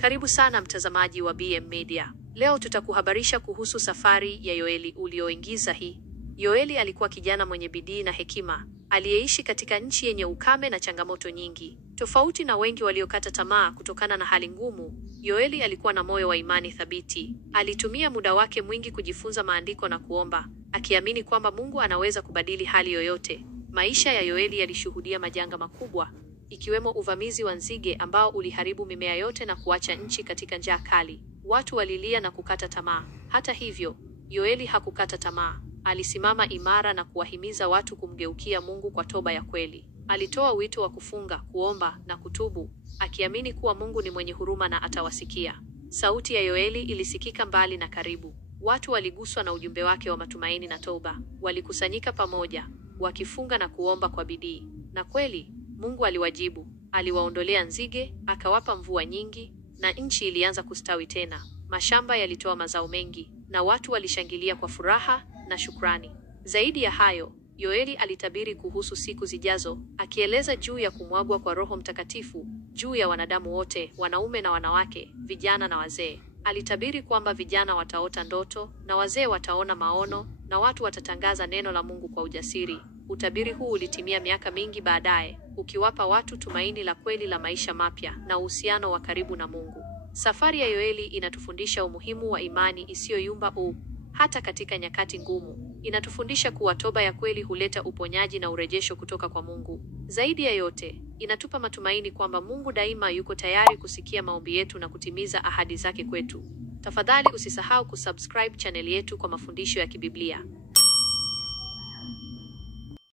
Karibu sana mtazamaji wa BM Media. Leo tutakuhabarisha kuhusu safari ya Yoeli ulioingiza hii. Yoeli alikuwa kijana mwenye bidii na hekima, aliyeishi katika nchi yenye ukame na changamoto nyingi. Tofauti na wengi waliokata tamaa kutokana na hali ngumu, Yoeli alikuwa na moyo wa imani thabiti. Alitumia muda wake mwingi kujifunza maandiko na kuomba, akiamini kwamba Mungu anaweza kubadili hali yoyote. Maisha ya Yoeli yalishuhudia majanga makubwa, ikiwemo uvamizi wa nzige ambao uliharibu mimea yote na kuacha nchi katika njaa kali. Watu walilia na kukata tamaa. Hata hivyo, Yoeli hakukata tamaa. Alisimama imara na kuwahimiza watu kumgeukia Mungu kwa toba ya kweli. Alitoa wito wa kufunga, kuomba na kutubu, akiamini kuwa Mungu ni mwenye huruma na atawasikia. Sauti ya Yoeli ilisikika mbali na karibu. Watu waliguswa na ujumbe wake wa matumaini na toba. Walikusanyika pamoja, wakifunga na kuomba kwa bidii. Na kweli, Mungu aliwajibu. Aliwaondolea nzige, akawapa mvua nyingi, na nchi ilianza kustawi tena. Mashamba yalitoa mazao mengi, na watu walishangilia kwa furaha na shukrani. Zaidi ya hayo, Yoeli alitabiri kuhusu siku zijazo, akieleza juu ya kumwagwa kwa Roho Mtakatifu juu ya wanadamu wote, wanaume na wanawake, vijana na wazee. Alitabiri kwamba vijana wataota ndoto na wazee wataona maono na watu watatangaza neno la Mungu kwa ujasiri. Utabiri huu ulitimia miaka mingi baadaye, ukiwapa watu tumaini la kweli la maisha mapya na uhusiano wa karibu na Mungu. Safari ya Yoeli inatufundisha umuhimu wa imani isiyoyumba hata katika nyakati ngumu. Inatufundisha kuwa toba ya kweli huleta uponyaji na urejesho kutoka kwa Mungu. Zaidi ya yote, inatupa matumaini kwamba Mungu daima yuko tayari kusikia maombi yetu na kutimiza ahadi zake kwetu. Tafadhali usisahau kusubscribe channel yetu kwa mafundisho ya kibiblia.